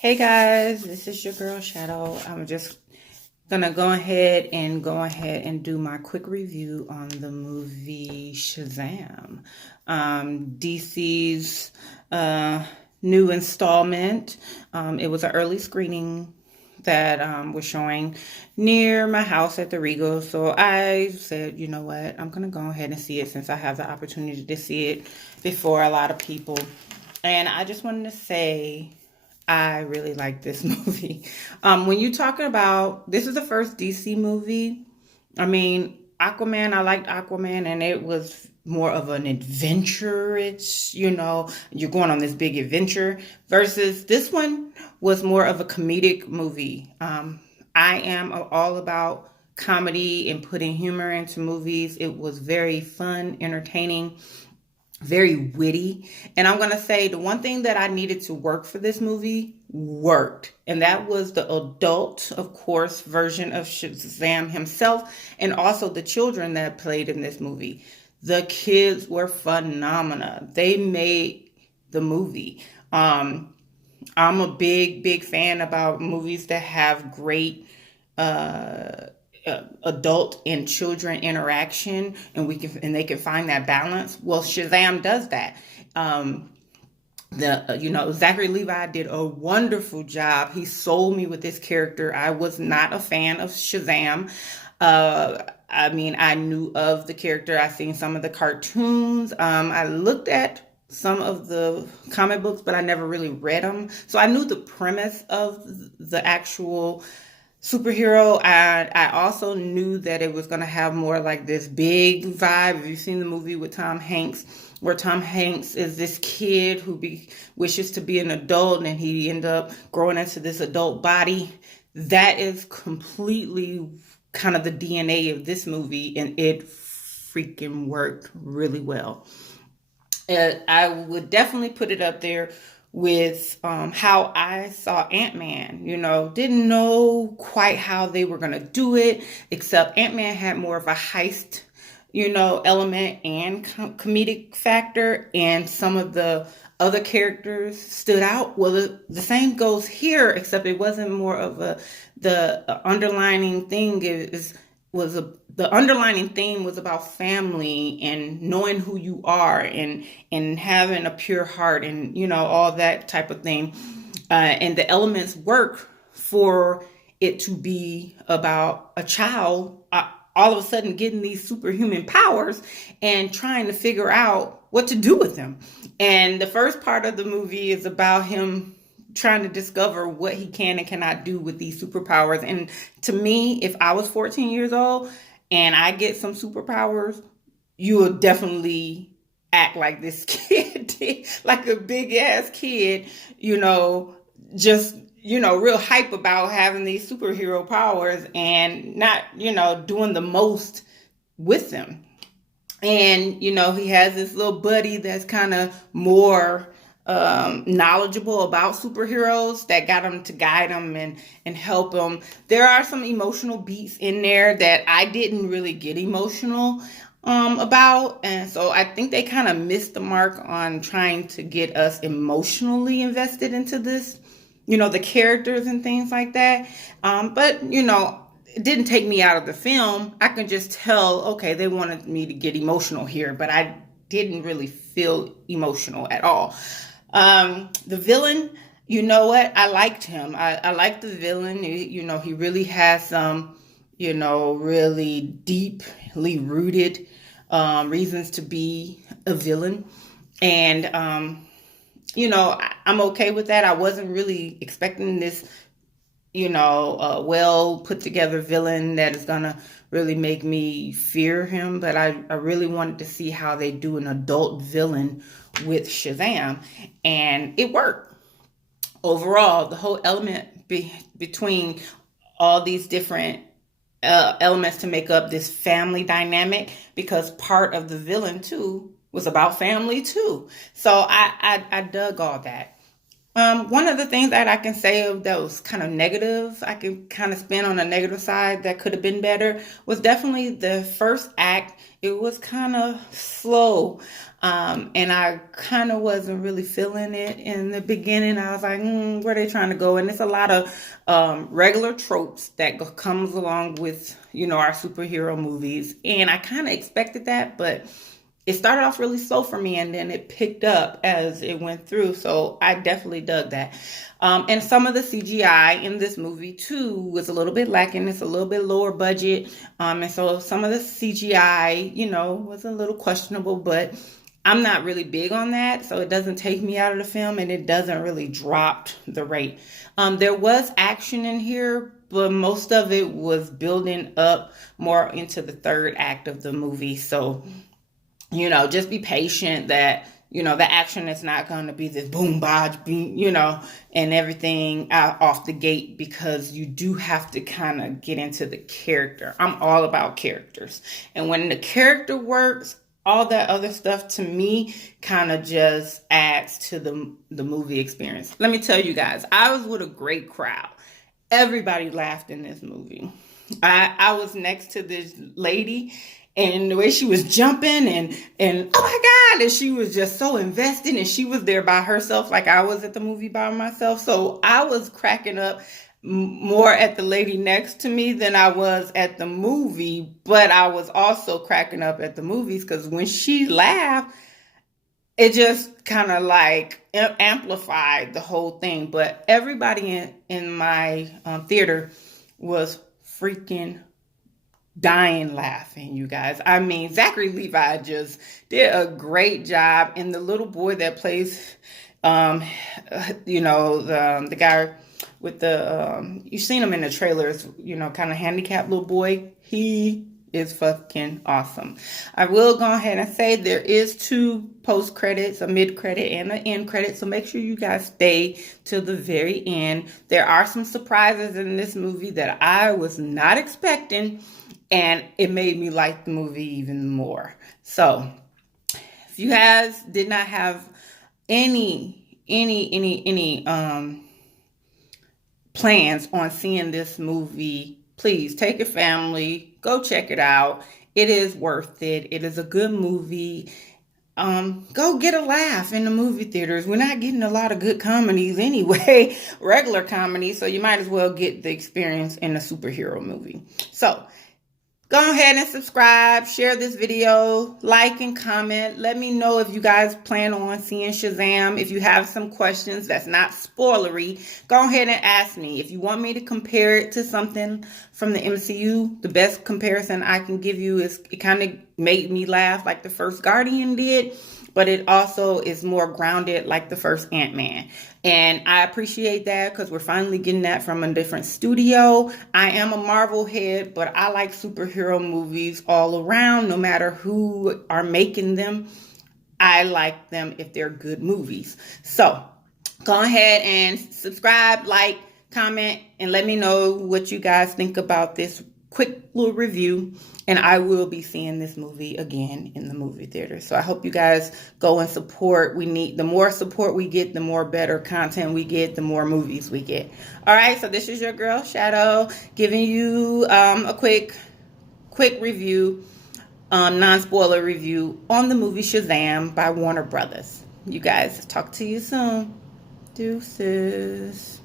Hey guys, this is your girl Shadow. I'm just gonna go ahead and do my quick review on the movie Shazam, DC's new installment. It was an early screening that was showing near my house at the Regal. So I said, you know what, I'm gonna go ahead and see it since I have the opportunity to see it before a lot of people. And I just wanted to say I really like this movie. When you talking about this is the first DC movie. I mean, Aquaman, I liked Aquaman, and it was more of an adventure. It's, you're going on this big adventure versus this one was more of a comedic movie. I am all about comedy and putting humor into movies. It was very fun, entertaining, very witty. And I'm going to say the one thing that I needed to work for this movie worked. And that was the adult, of course, version of Shazam himself and also the children that played in this movie. The kids were phenomenal. They made the movie. I'm a big fan about movies that have great adult and children interaction, and they can find that balance. Well, Shazam does that. Zachary Levi did a wonderful job. He sold me with this character. I was not a fan of Shazam. I knew of the character. I seen some of the cartoons. I looked at some of the comic books, but I never really read them. So I knew the premise of the actual superhero. I also knew that it was going to have more like this big vibe. Have you seen the movie with Tom Hanks, where Tom Hanks is this kid who wishes to be an adult and he end up growing into this adult body? That is completely kind of the DNA of this movie, and it freaking worked really well. I would definitely put it up there with how I saw Ant-Man. Didn't know quite how they were going to do it, except Ant-Man had more of a heist, element and comedic factor, and some of the other characters stood out. Well, the same goes here, except it wasn't more of the underlining thing the underlining theme was about family and knowing who you are and having a pure heart and all that type of thing, and the elements work for it to be about a child all of a sudden getting these superhuman powers and trying to figure out what to do with them. And the first part of the movie is about him trying to discover what he can and cannot do with these superpowers. And to me, if I was 14 years old and I get some superpowers, you will definitely act like this kid did, like a big ass kid, just, real hype about having these superhero powers and not, doing the most with them. And, he has this little buddy that's kind of more knowledgeable about superheroes that got him to guide him and help him. There are some emotional beats in there that I didn't really get emotional about. And so I think they kind of missed the mark on trying to get us emotionally invested into this, the characters and things like that. But, it didn't take me out of the film. I can just tell, okay, they wanted me to get emotional here, but I didn't really feel emotional at all. The villain, you know what? I liked him. I liked the villain. He really has some, really deeply rooted reasons to be a villain. And, I'm okay with that. I wasn't really expecting this, well put together villain that is going to really make me fear him. But I really wanted to see how they do an adult villain with Shazam, and it worked. Overall, the whole element between all these different elements to make up this family dynamic, because part of the villain too was about family too. So I dug all that. One of the things that I can say that was kind of negative, I can kind of spin on a negative side that could have been better, was definitely the first act. It was kind of slow. And I kind of wasn't really feeling it in the beginning. I was like, where are they trying to go? And it's a lot of regular tropes that comes along with, our superhero movies. And I kind of expected that, but it started off really slow for me and then it picked up as it went through. So I definitely dug that. And some of the CGI in this movie too was a little bit lacking. It's a little bit lower budget. And so some of the CGI, was a little questionable, but I'm not really big on that. So it doesn't take me out of the film and it doesn't really drop the rate. There was action in here, but most of it was building up more into the third act of the movie. So just be patient that, the action is not going to be this boom, bodge, and everything out off the gate because you do have to kind of get into the character. I'm all about characters. And when the character works, all that other stuff to me kind of just adds to the movie experience. Let me tell you guys, I was with a great crowd. Everybody laughed in this movie. I was next to this lady and the way she was jumping and oh my God, and she was just so invested and she was there by herself like I was at the movie by myself. So I was cracking up more at the lady next to me than I was at the movie, but I was also cracking up at the movies because when she laughed, it just kind of like amplified the whole thing. But everybody in my theater was freaking dying laughing, you guys. I mean, Zachary Levi just did a great job. And the little boy that plays, the guy with the, you've seen him in the trailers, kind of handicapped little boy. He is fucking awesome. I will go ahead and say there is 2 post credits, a mid credit and an end credit. So make sure you guys stay till the very end. There are some surprises in this movie that I was not expecting. And it made me like the movie even more. So if you guys did not have any plans on seeing this movie, please take your family, go check it out. It is worth it. It is a good movie. Go get a laugh in the movie theaters. We're not getting a lot of good comedies anyway, regular comedies, so you might as well get the experience in a superhero movie. So go ahead and subscribe, share this video, like and comment. Let me know if you guys plan on seeing Shazam. If you have some questions that's not spoilery, go ahead and ask me. If you want me to compare it to something from the MCU, the best comparison I can give you is it kind of made me laugh like the first Guardian did, but it also is more grounded like the first Ant-Man. And I appreciate that because we're finally getting that from a different studio. I am a Marvel head, but I like superhero movies all around, no matter who are making them. I like them if they're good movies. So go ahead and subscribe, like, comment, and let me know what you guys think about this quick little review. And I will be seeing this movie again in the movie theater. So I hope you guys go and support. The more support we get, the more better content we get, the more movies we get. All right, so this is your girl Shadow giving you a quick review, non-spoiler review on the movie Shazam by Warner Brothers. You guys, talk to you soon. Deuces.